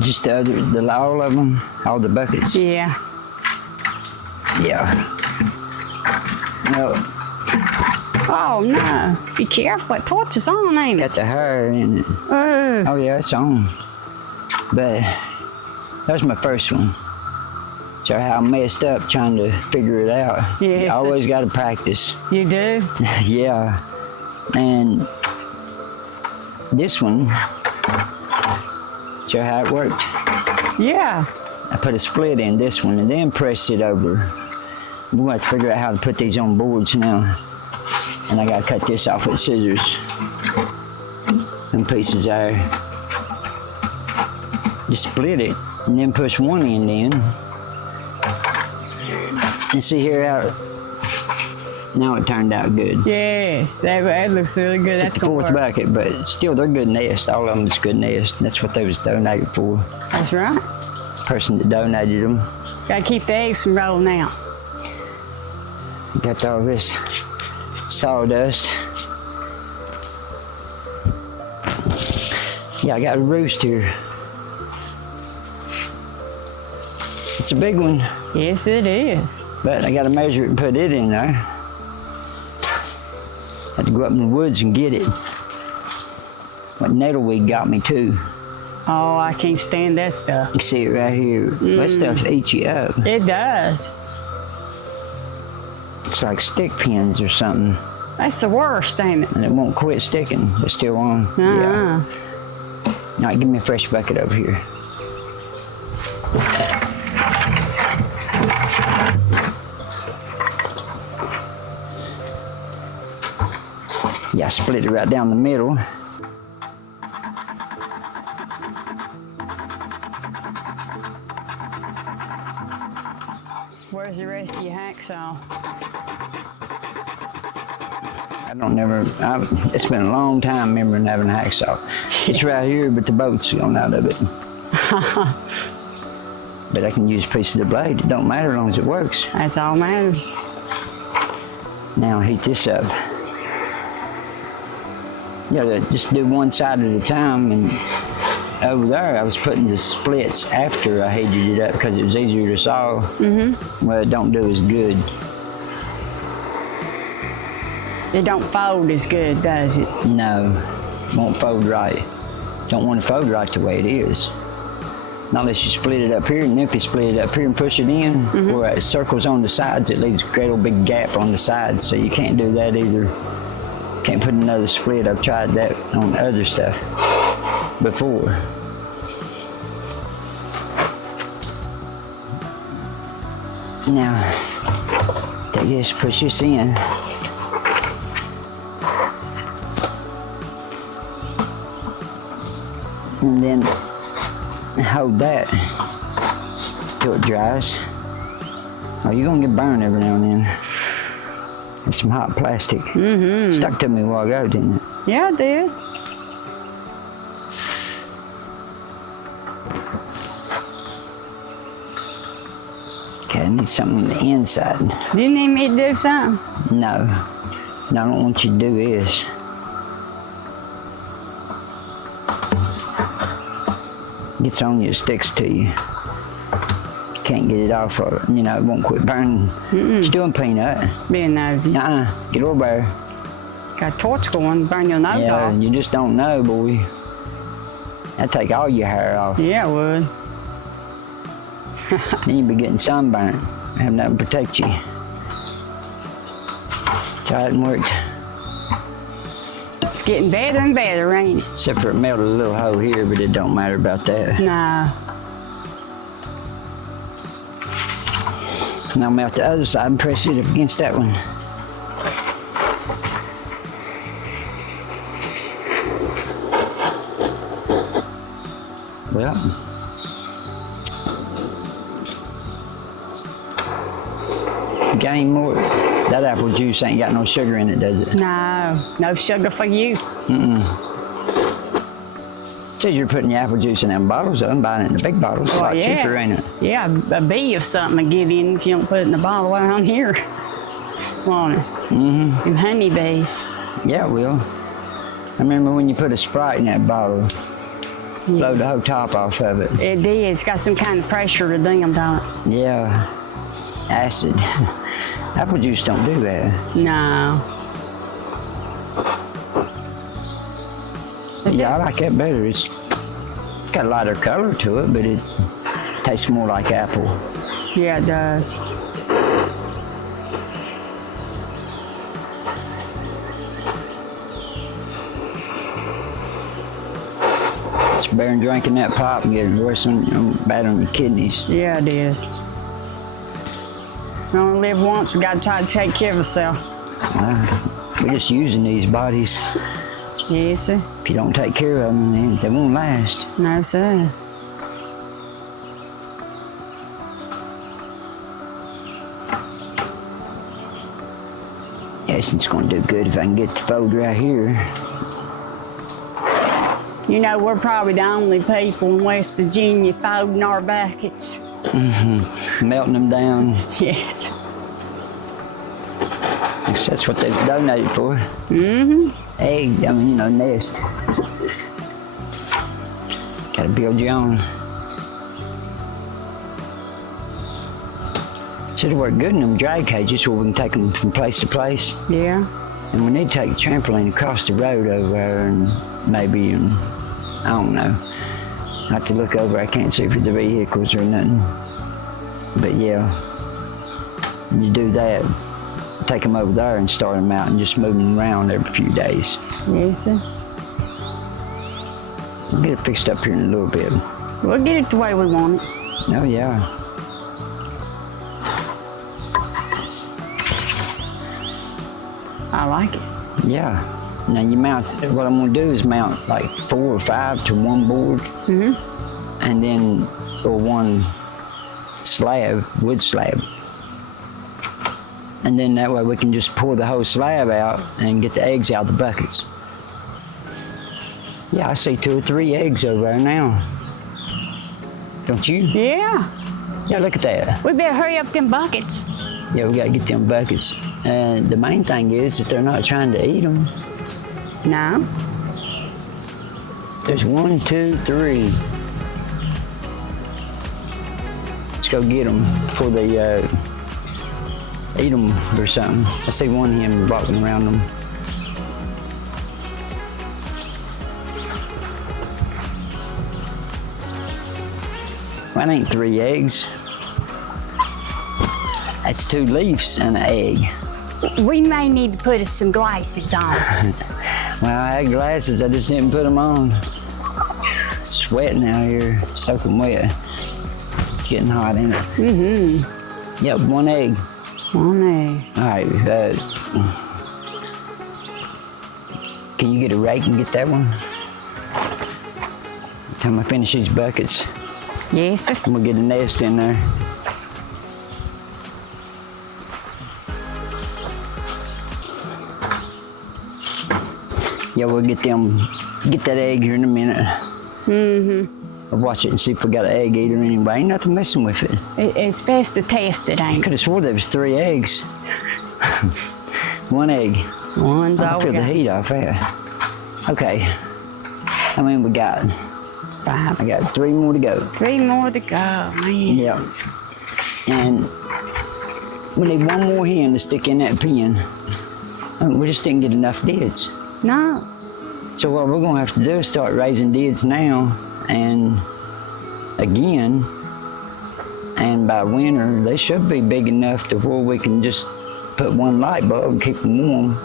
Just all of them, all the buckets. Yeah. Yeah. No. Oh no! Be careful. That torch is on, ain't it? Got the hair in it. Oh yeah, it's on. But that was my first one. So how I messed up trying to figure it out. Yeah. You always got to practice. You do? Yeah. And this one, show how it worked. Yeah. I put a split in this one and then pressed it over. We're going to have to figure out how to put these on boards now. And I got to cut this off with scissors. Them pieces there. Just split it and then push one end in. And see here how now it turned out good. Yes, that looks really good. That's the fourth bucket, but still they're good nest. All of them is good nest. That's what they was donated for. That's right. The person that donated them. Gotta keep the eggs from rolling out. Got all this sawdust. Yeah, I got a roost here. It's a big one. Yes, it is. But I got to measure it and put it in there. Had to go up in the woods and get it. What nettleweed got me too. Oh, I can't stand that stuff. You can see it right here. That stuff eats you up. It does. It's like stick pins or something. That's the worst, ain't it? And it won't quit sticking. It's still on. Yeah. All right, give me a fresh bucket over here. Yeah, I split it right down the middle. Where's the rest of your hacksaw? It's been a long time remembering having a hacksaw. It's right here, but the boat's gone out of it. But I can use a piece of the blade. It don't matter as long as it works. That's all matters. Now I'll heat this up. Yeah, just do one side at a time, and over there I was putting the splits after I heated it up because it was easier to saw. Well, it don't do as good. It don't fold as good, does it? No, won't fold right. Don't want to fold right the way it is. Not unless you split it up here, and if you split it up here and push it in, where it circles on the sides, it leaves a great old big gap on the sides, so you can't do that either. Can't put another split. I've tried that on other stuff before. Now, take this, push this in. And then hold that till it dries. Oh, you're gonna get burned every now and then. There's some hot plastic. Stuck to me a while ago, didn't it? Yeah, it did. Okay, I need something on the inside. You need me to do something? No. No, I don't want you to do this. Gets on you, it sticks to you. You can't get it off of it. You know, it won't quit burning. It's doing peanut. Being nosy. Get over there. Got a torch going, burn your nose off. You just don't know, boy. That'd take all your hair off. Yeah, it would. Then you'd be getting sunburnt. Have nothing to protect you. Try it and worked. It's getting better and better, ain't it? Except for it melted a little hole here, but it don't matter about that. No. Now I'm out the other side and press it up against that one. Well, got any more? That apple juice ain't got no sugar in it, does it? No, no sugar for you. Says you're putting your apple juice in them bottles, I'm buying it in the big bottles. It's a lot cheaper, ain't it? Yeah, a bee or something to get in if you don't put it in the bottle around here. Won't it? Them honeybees. Yeah, it will. I remember when you put a Sprite in that bottle, Blow the whole top off of it. It did. It's got some kind of pressure to them, don't it? Yeah, acid. Apple juice don't do that. No. Yeah, I like that better. It's got a lighter color to it, but it tastes more like apple. Yeah, it does. It's better than drinking that pop and getting worse bad on your kidneys. Yeah, it is. We only live once. We got to try to take care of ourselves. We're just using these bodies. Yes, sir. If you don't take care of them, then they won't last. No, sir. Yes, it's going to do good if I can get the fold right here. You know, we're probably the only people in West Virginia folding our buckets. Melting them down. Yes. That's what they've donated for. Egg, nest. Gotta build your own. Should have worked good in them drag cages where we can take them from place to place. Yeah. And we need to take the trampoline across the road over there and maybe, I don't know. I have to look over. I can't see for the vehicles or nothing. But yeah, when you do that, take them over there and start them out and just move them around every few days. Yes, sir. We'll get it fixed up here in a little bit. We'll get it the way we want it. Oh yeah. I like it. Yeah. Now you mount, what I'm gonna do is mount like 4 or 5 to one board. And then, or one slab, wood slab. And then that way we can just pour the whole slab out and get the eggs out of the buckets. Yeah, I see 2 or 3 eggs over there now. Don't you? Yeah. Yeah, look at that. We better hurry up them buckets. Yeah, we gotta get them buckets. And the main thing is that they're not trying to eat them. No. There's 1, 2, 3. Let's go get them before they eat them or something. I see one hen walking around them. Well, that ain't 3 eggs. That's 2 leaves and an egg. We may need to put some glasses on. Well, I had glasses, I just didn't put them on. Sweating out here, soaking wet. It's getting hot, ain't it? Yep, 1 egg. 1 egg. All right, can you get a rake and get that one? Time I finish these buckets, Yes, sir. I'm gonna get a nest in there. Yeah, we'll get that egg here in a minute. I'll watch it and see if we got an egg eater anyway. Ain't nothing messing with it. It's best to test it, ain't it? Could have swore there was 3 eggs. 1 egg. One's I all can we feel the got. heat off there. Okay. How many we got? 5. I got 3 more to go. 3 more to go, man. Yep. And we need 1 more hen to stick in that pen. We just didn't get enough dids. No. So what we're gonna have to do is start raising dids now and again. And by winter, they should be big enough to where we can just put 1 light bulb and keep them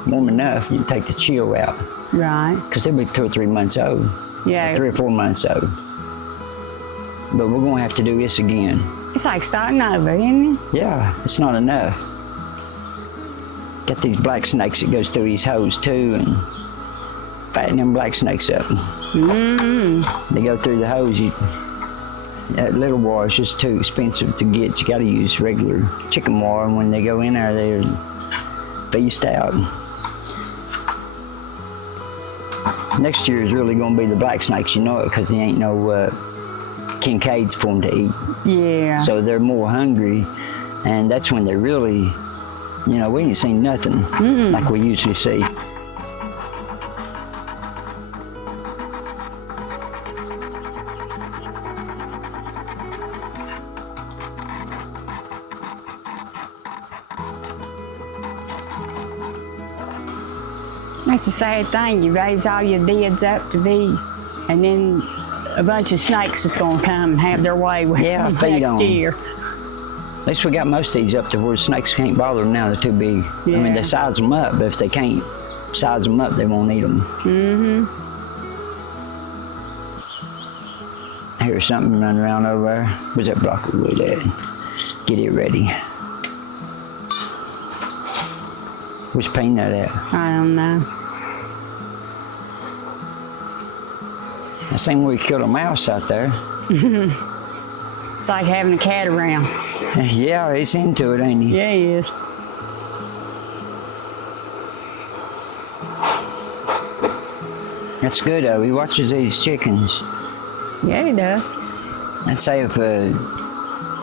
warm enough. You take the chill out. Right. Because they'll be 2 or 3 months old. Yeah. 3 or 4 months old. But we're gonna have to do this again. It's like starting over, isn't it? Yeah, it's not enough. Got these black snakes that goes through these holes too, and fatten them black snakes up. They go through the hose. That little wire is just too expensive to get. You got to use regular chicken wire, and when they go in there, they're feast out. Next year is really going to be the black snakes, you know it, because there ain't no Kincaids for them to eat. Yeah. So they're more hungry, and that's when they really, we ain't seen nothing like we usually see. That's the sad thing. You raise all your deads up to be, and then a bunch of snakes is going to come and have their way with them feed next on 'em. year. At least we got most of these up to where the snakes can't bother them now. They're too big. I mean, Yeah. they size them up, but if they can't size them up, they won't eat them. Mm-hmm. Here's something running around over there. Where's that broccoli wood at? Get it ready. Where's Peanut at? I don't know. I seen where he killed a mouse out there. It's like having a cat around. Yeah, he's into it, ain't he? Yeah, he is. That's good, though. He watches these chickens. Yeah, he does. I'd say if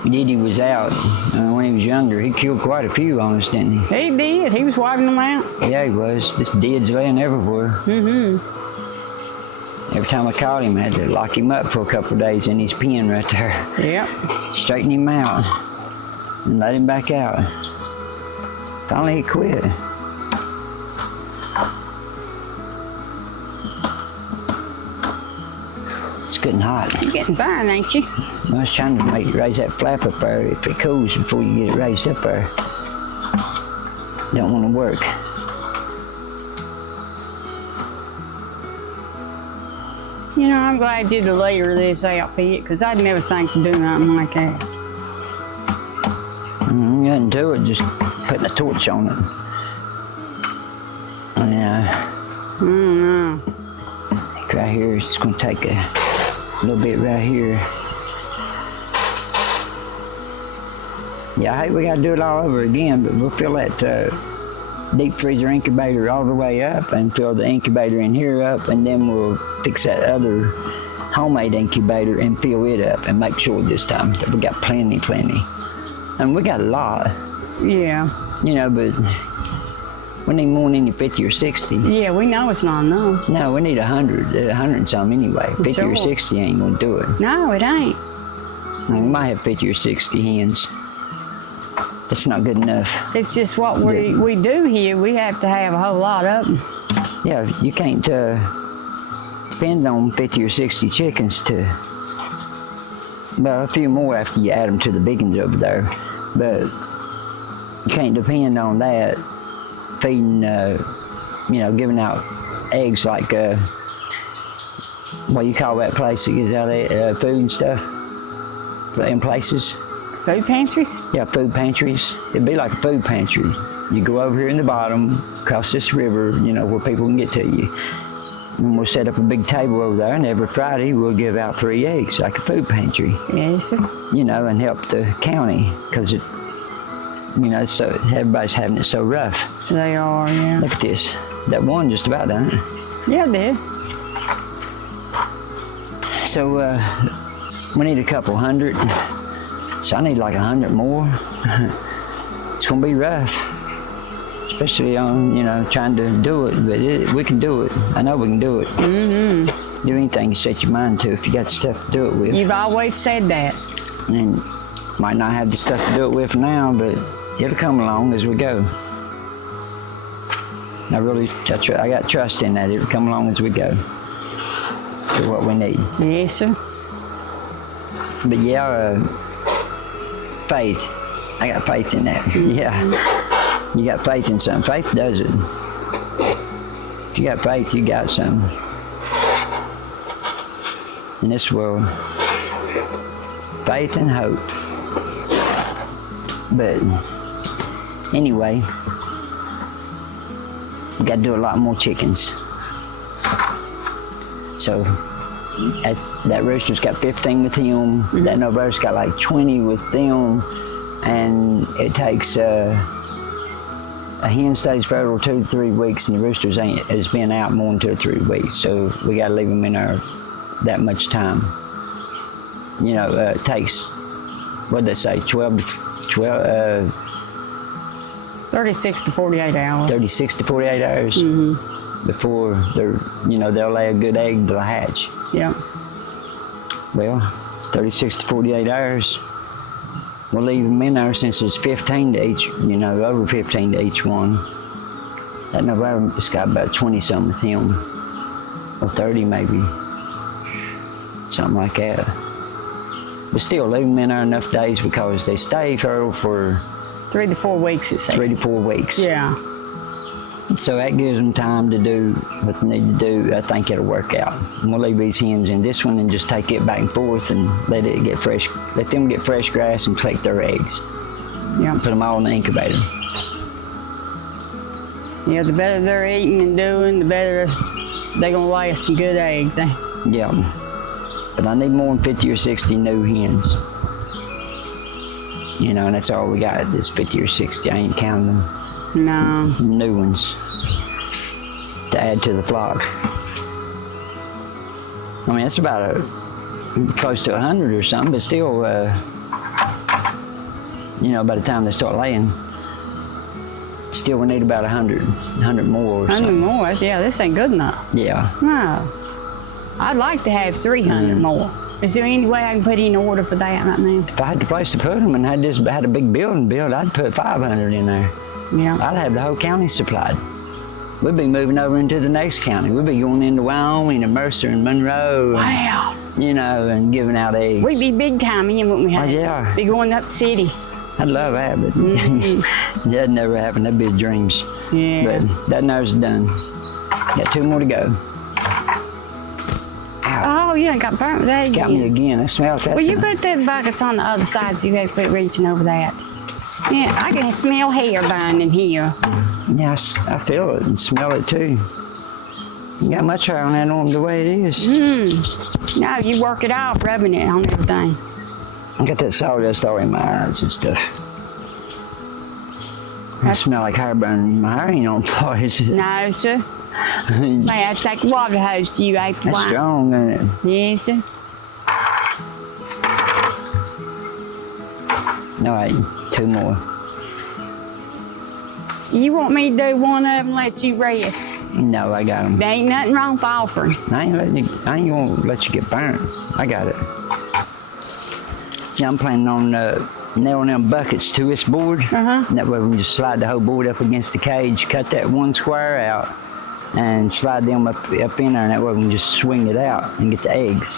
Diddy was out when he was younger, he killed quite a few on us, didn't he? He did. He was wiping them out. Yeah, he was. Just deads laying everywhere. Mm-hmm. Every time I caught him, I had to lock him up for a couple of days in his pen right there. Yep. Straighten him out and let him back out. Finally, he quit. It's getting hot. You're getting fine, ain't you? I was trying to raise that flap up there if it cools before you get it raised up there. Don't want to work. You know, I'm glad you did layer this outfit, because I'd never think to do nothing like that. Nothing to it, just putting a torch on it. Yeah. Right here, it's going to take a little bit right here. Yeah, I hate we got to do it all over again, but we'll fill that deep freezer incubator all the way up and fill the incubator in here up, and then we'll fix that other homemade incubator and fill it up and make sure this time that we got plenty. And we got a lot, Yeah. you know, but we need more than any 50 or 60. Yeah, we know it's not enough. No, we need 100 and some anyway. 50 or Sure. 60 ain't gonna do it. No, it ain't. We might have 50 or 60 hens. That's not good enough. It's just what we do here. We have to have a whole lot of them. Yeah, you can't depend on 50 or 60 chickens to, well, a few more after you add them to the big ones over there. But you can't depend on that feeding, you know, giving out eggs like, what you call that place that gives out food and stuff in places. Food pantries? Yeah, food pantries. It'd be like a food pantry. You go over here in the bottom, across this river, you know, where people can get to you. And we'll set up a big table over there, and every Friday we'll give out 3 eggs, like a food pantry. Yes, sir. You know, and help the county, because it, you know, so everybody's having it so rough. They are, yeah. Look at this. That one just about done it. Yeah, it did. So we need a couple hundred. So I need like 100 more. It's gonna be rough, especially on, you know, trying to do it, but we can do it. I know we can do it. Mm-hmm. Do anything you set your mind to if you got stuff to do it with. You've always said that. And might not have the stuff to do it with now, but it'll come along as we go. I got trust in that. It'll come along as we go to what we need. Yes, sir. But yeah, faith. I got faith in that. Yeah. You got faith in something. Faith does it. If you got faith, you got something. In this world, faith and hope. But anyway, we got to do a lot more chickens. So that rooster's got 15 with him. Mm-hmm. That Nova's got like 20 with them. And it takes a hen stays fertile 2 to 3 weeks, and the roosters has been out more than 2 or 3 weeks. So we got to leave them in there that much time. You know, it takes, what'd they say, 36 to 48 hours. 36 to 48 hours before they'll lay a good egg to hatch. Yeah. Well, 36 to 48 hours. We'll leave them in there since it's 15 to each, over 15 to each one. That November, it's got about 20-something with him, or 30 maybe, something like that. But still, leave them in there enough days because they stay fertile for 3 to 4 weeks, it says. 3 to 4 weeks. Yeah. So that gives them time to do what they need to do. I think it'll work out. And we'll leave these hens in this one and just take it back and forth and let them get fresh grass and collect their eggs. Yeah. Put them all in the incubator. Yeah, the better they're eating and doing, the better they're gonna lay us some good eggs. Eh? Yeah. But I need more than 50 or 60 new hens. You know, and that's all we got, is 50 or 60. I ain't counting them. No. New ones to add to the flock. I mean, it's about close to 100 or something, but still, you know, by the time they start laying, still we need about 100 more or 100 something. more? Yeah, this ain't good enough. Yeah. No. I'd like to have 300 more. Is there any way I can put in an order for that right now? If I had the place to put them and had a big building built, I'd put 500 in there. Yeah. I'd have the whole county supplied. We'd be moving over into the next county. We'd be going into Wyoming and Mercer and Monroe. Wow. And, you know, and giving out eggs. We'd be big time in, wouldn't we? Oh, yeah. Be going up the city. I'd love that, but that'd never happen. That'd be dreams. Yeah. But that nose is done. Got 2 more to go. Ow. Oh, yeah, got burnt with that again. Got me again. I smelled that. Well, you put the buckets on the other side so you have to quit reaching over that. Yeah, I can smell hair burning here. Yes, I feel it and smell it too. You got much hair on that arm the way it is. No, you work it off, rubbing it on everything. I got that sawdust all in my eyes and stuff. I smell like hair burning. My hair ain't on fire, is it? No, sir. Man, I take a water hose to you after a That's while. strong, isn't it? Yes, sir. All right, 2 more. You want me to do one of them and let you rest? No, I got them. There ain't nothing wrong with offering. I ain't gonna let you get burnt. I got it. Yeah, I'm planning on nailing them buckets to this board. That way we can just slide the whole board up against the cage, cut that one square out, and slide them up in there, and that way we can just swing it out and get the eggs.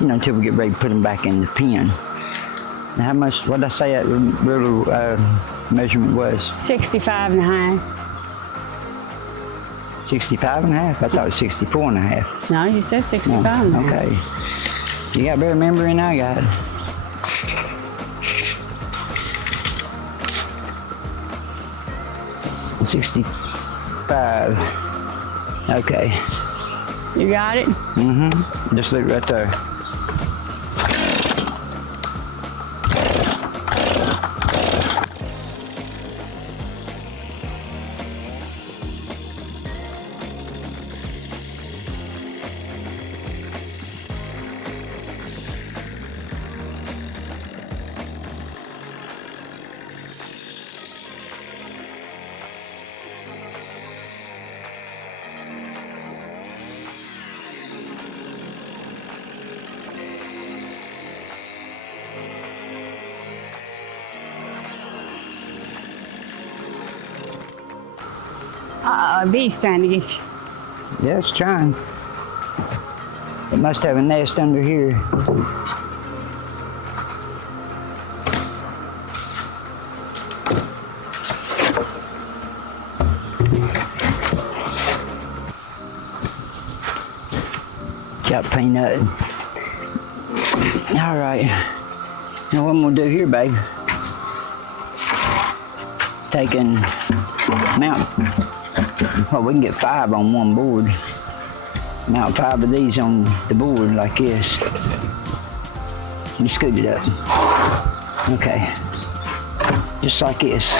You know, until we get ready to put them back in the pen. Now, how much? What did I say that real measurement was? 65 and a half. 65 and a half? I thought it was 64 and a half. No, you said 65 and a half. Okay. You got better memory than I got. $65. Okay. You got it? Just leave it right there. A bee's trying to get you. Yeah, it's trying. It must have a nest under here. Got peanut. All right. Now what I'm gonna do here, babe? Taking mount. Well, we can get 5 on one board. Mount 5 of these on the board like this. Let me scoot it up. Okay. Just like this.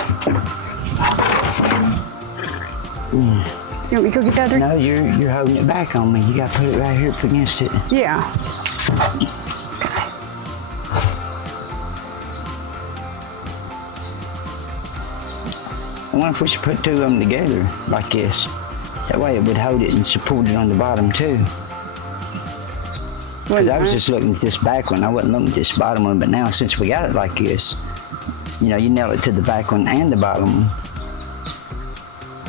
You want me to go get the other? No, you're holding it back on me. You gotta put it right here up against it. Yeah. I wonder if we should put 2 of them together like this. That way it would hold it and support it on the bottom too. Because I was just looking at this back one. I wasn't looking at this bottom one, but now since we got it like this, you know, you nail it to the back one and the bottom one.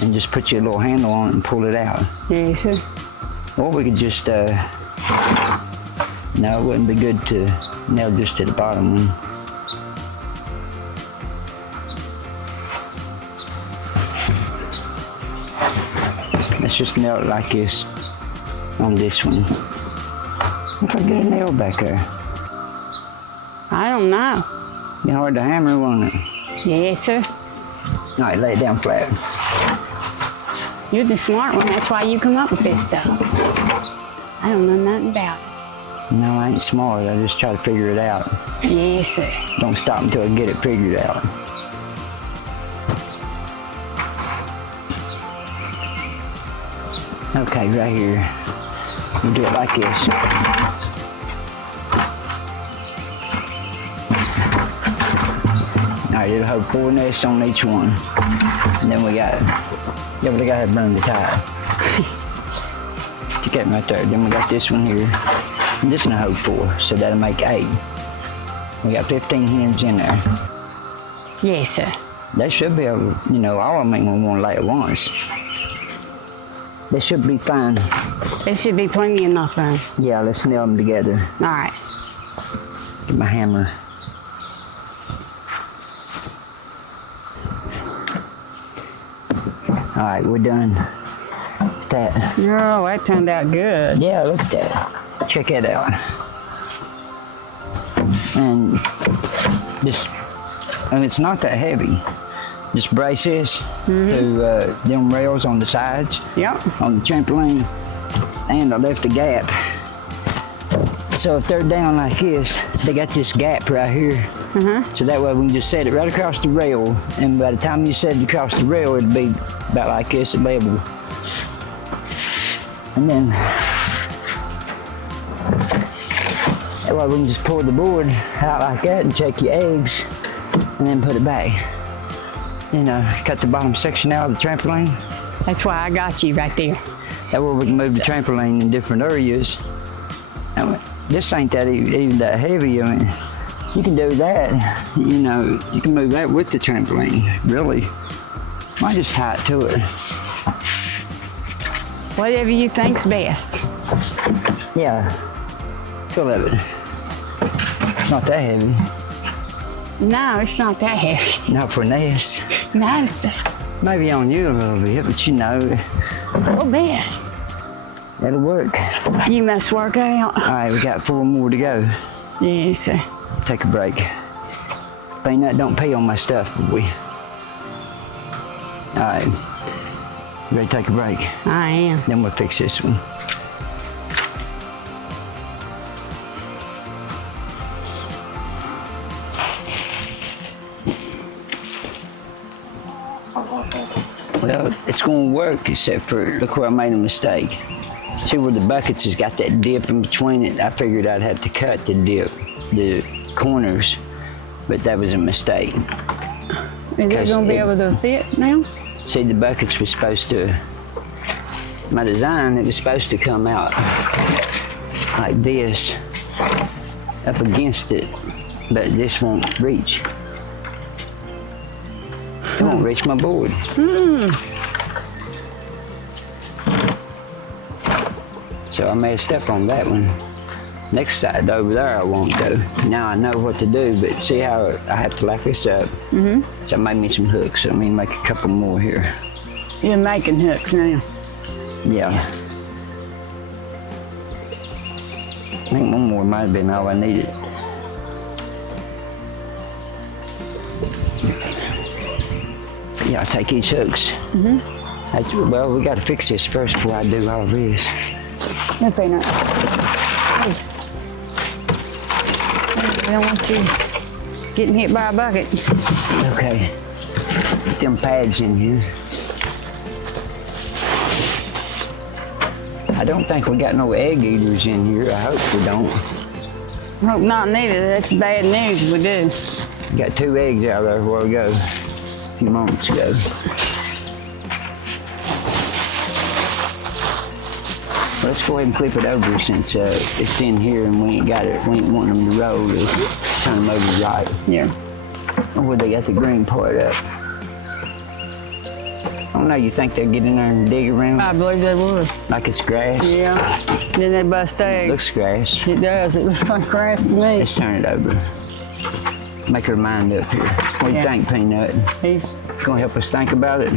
and just put your little handle on it and pull it out. Yes, sir. Or we could just, no, it wouldn't be good to nail just to the bottom one. Let's just nail it like this on this one. If I get a nail back there. I don't know. Be hard to hammer, won't it? Yes, sir. All right, lay it down flat. You're the smart one. That's why you come up with this stuff. I don't know nothing about it. No, I ain't smart. I just try to figure it out. Yes, sir. Don't stop until I get it figured out. Okay, right here. We'll do it like this. All right, it'll hold 4 nests on each one. And then we got, yeah, but I gotta burn the tire. Stick that right there. Then we got this one here. And this one will hold 4, so that'll make 8. We got 15 hens in there. Yes, sir. They should be able, you know, all of them ain't gonna wanna lay at once. They should be fine. There should be plenty enough room. Yeah, let's nail them together. All right. Get my hammer. All right, we're done with that. Oh, that turned out good. Yeah, look at that. Check it out. And just, and it's not that heavy. Just brace this to them rails on the sides. Yep. On the trampoline. And I left a gap. So if they're down like this, they got this gap right here. So that way we can just set it right across the rail. And by the time you set it across the rail, it'll be about like this at level. And then that way we can just pour the board out like that and check your eggs and then put it back. You know, cut the bottom section out of the trampoline. That's why I got you right there. That way we can move the trampoline in different areas. Now, this ain't that even that heavy. I mean, you can do that. You know, you can move that with the trampoline, really. Might just tie it to it. Whatever you think's best. Yeah, feel of it. It's not that heavy. No, it's not that heavy. Not for nest. No, sir. Maybe on you a little bit, but you know, A little bit. that'll work. You must work out. All right, we got 4 more to go. Yes, sir. Take a break. Peanut, don't pee on my stuff, boy. All right, you ready to take a break? I am. Then we'll fix this one. Well, it's going to work, except for, look where I made a mistake. See where the buckets has got that dip in between it? I figured I'd have to cut the dip, the corners, but that was a mistake. Is it going to be able to fit now? See, the buckets were supposed to, my design, it was supposed to come out like this, up against it, but this won't reach. It won't reach my board. So I made a step on that one. Next side over there I won't go. Now I know what to do, but see how I have to lock this up? So I made me some hooks. I mean, make a couple more here. You're making hooks now. Yeah. I think one more might have been all I needed. Yeah, I'll take these hooks. Well, we got to fix this first before I do all this. No, Peanut. Hey. I don't want you getting hit by a bucket. Okay. Put them pads in here. I don't think we got no egg eaters in here. I hope we don't. I hope not neither. That's bad news if we do. Got 2 eggs out there where we go. A few moments ago. Let's go ahead and flip it over since it's in here and we ain't got it. We ain't wanting them to roll. It's trying to move it right. Yeah. Oh, they got the green part up. I don't know, you think they'll get in there and dig around I believe they would. like it's grass? Yeah. Then they bust eggs. Looks grass. It does. It looks like grass to me. Let's turn it over. Make her mind up here. What do you think, Peanut? He's Gonna help us think about it?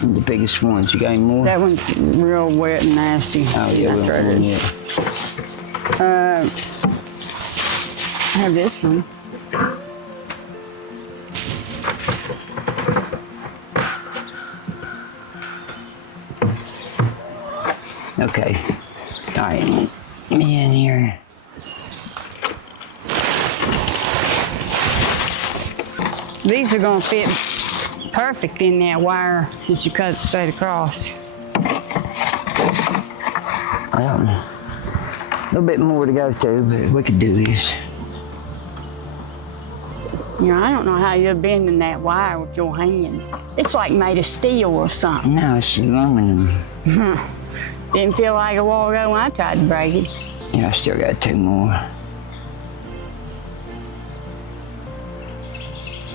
The biggest ones. You got any more? that one's real wet and nasty. Oh yeah, we That's got one yet. I have this one. Okay. All right. Me in here. These are gonna fit perfect in that wire since you cut it straight across. Well, a little bit more to go through, but we could do this. You know, I don't know how you're bending that wire with your hands. It's like made of steel or something. No, it's aluminum. Didn't feel like a while ago when I tried to break it. Yeah, I still got 2 more.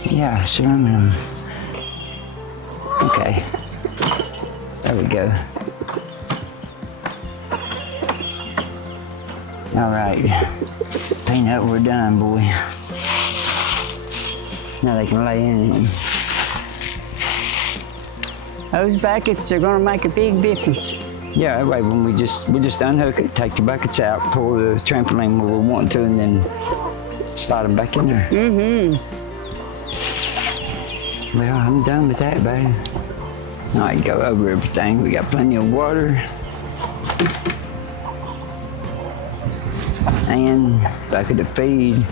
Yeah, it's aluminum. Okay. There we go. All right. Peanut, we're done, boy. Now they can lay in it. Those buckets are gonna make a big difference. Yeah, that way when we just unhook it, take the buckets out, pour the trampoline where we want to, and then slide them back in there. Mm-hmm. Well, I'm done with that, babe. All right, go over everything. We got plenty of water. And bucket of feed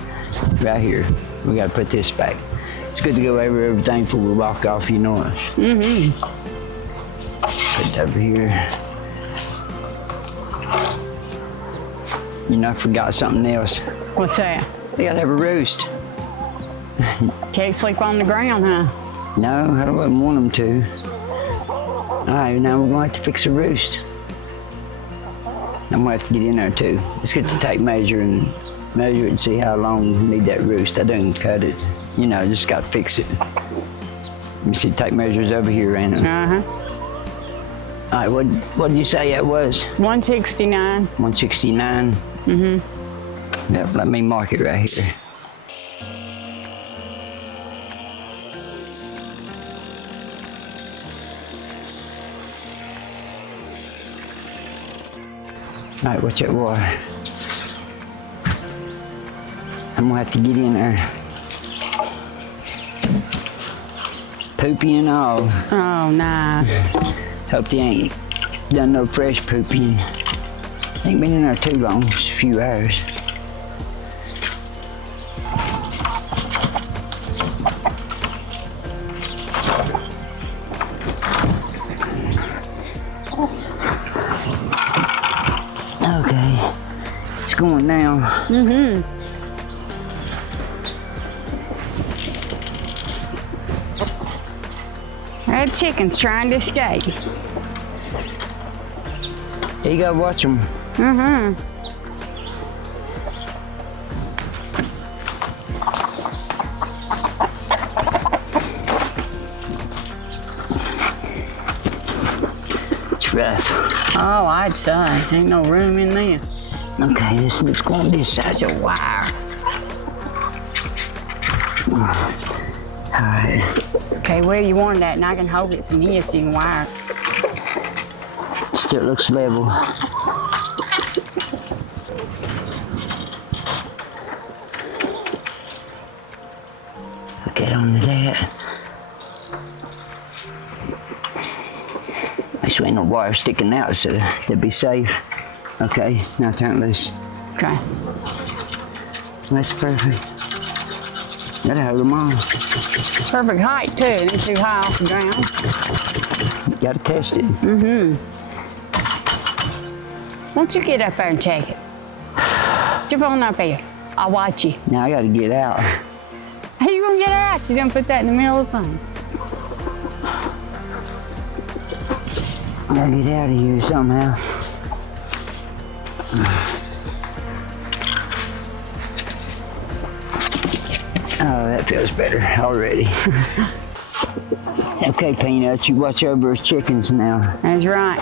right here. We gotta put this back. It's good to go over everything before we walk off, you know it. Mm-hmm. Put it over here. You know, I forgot something else. What's that? They gotta have a roost. Can't sleep on the ground, huh? No, I wouldn't want them to. All right, now we're gonna have to fix a roost. I'm gonna have to get in there too. Let's get the tape measure and measure it and see how long we need that roost. I didn't cut it. You know, just gotta fix it. Let me see, tape measures over here, Anna. Uh-huh. All right, what did you say that was? 169. 169? Mm-hmm. Yep, let me mark it right here. All right, watch that water. I'm gonna have to get in there. Poopy and all. Oh, nah. Hope they ain't done no fresh pooping. Ain't been in there too long, just a few hours. Okay, it's going now. Mm-hmm. That chicken's trying to escape. You gotta watch them. Mm-hmm. It's rough. Oh, I'd say. Ain't no room in there. Okay, this looks going this size of wire. All right. Okay, where you want that, and I can hold it from here so you can wire it. Still looks level. Get onto that. Make sure ain't no wire sticking out so they'll be safe. Okay, now turn it loose. Okay. That's perfect. That'll hold them on. Perfect height, too. It ain't too high off the ground. Gotta test it. Mm-hmm. Why don't you get up there and check it? Jump on up here. I'll watch you. Now I gotta get out. How you gonna get out? You gonna put that in the middle of the thing. I gotta get out of here somehow. Oh, that feels better already. Okay, Peanuts, you watch over his chickens now. That's right.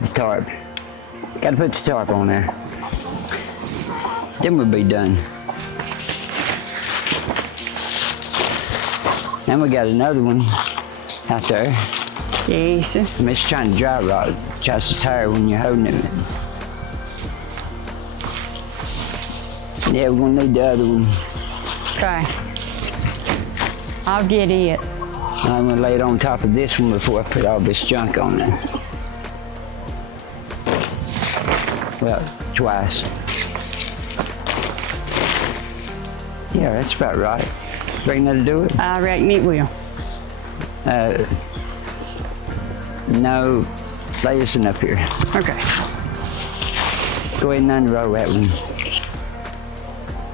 The tarp. Gotta put the tarp on there. Then we'll be done. Then we got another one out there. Yes. I'm just trying to dry rot. Just as tired when you're holding it. Yeah, we're gonna need the other one. Okay. I'll get it. I'm gonna lay it on top of this one before I put all this junk on it. Well, twice. Yeah, that's about right. Reckon that'll do it? I reckon it will. No, lay this one up here. Okay. Go ahead and unroll that one.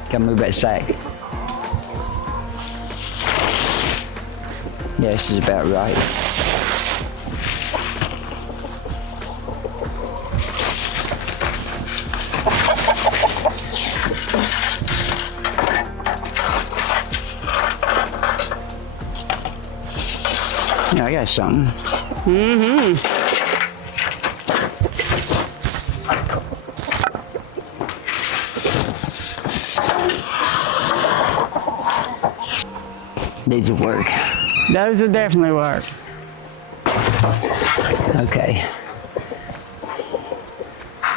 Gotta move that sack. Yeah, this is about right. Yeah, I got something. These will work. Those will definitely work. Okay.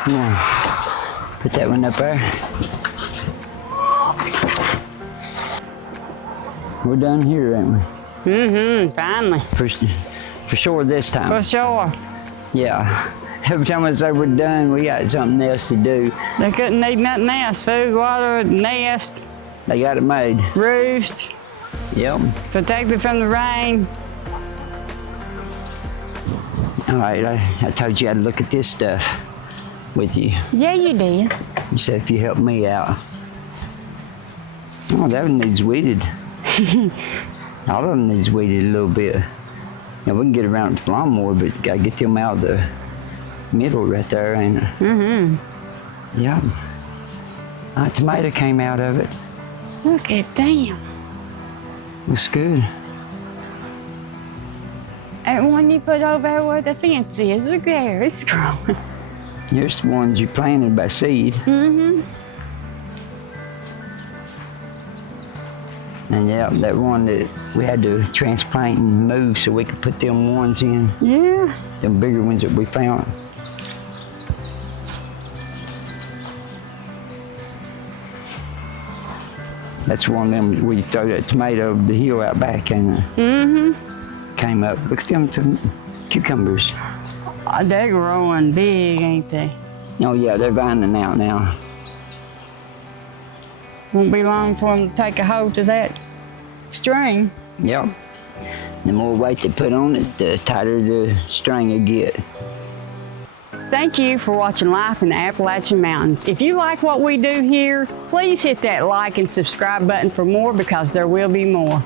Now, put that one up there. We're done here, ain't we? Finally. For sure this time. For sure. Yeah. Every time I say we're done, we got something else to do. They couldn't need nothing else. Food, water, nest, They got it made. roost, Yep. protected from the rain. All right, I told you I'd look at this stuff with you. Yeah, you did. You said if you help me out. Oh, that one needs weeded. All of them needs weeded a little bit. Now we can get around with the lawnmower, but gotta get them out of the middle right there, ain't it? Yeah. A tomato came out of it. Look at them. Looks good. And one you put over there where the fence is, look there, it's growing. Here's the ones you planted by seed. And yeah, that one that we had to transplant and move so we could put them ones in. Yeah. Them bigger ones that we found. That's one of them we throw that tomato over the hill out back and came up. Look at them cucumbers. They're growing big, ain't they? Oh yeah, they're vining out now. Won't be long for them to take a hold of that string. Yep. The more weight they put on it, the tighter the string will get. Thank you for watching Life in the Appalachian Mountains. If you like what we do here, please hit that like and subscribe button for more because there will be more.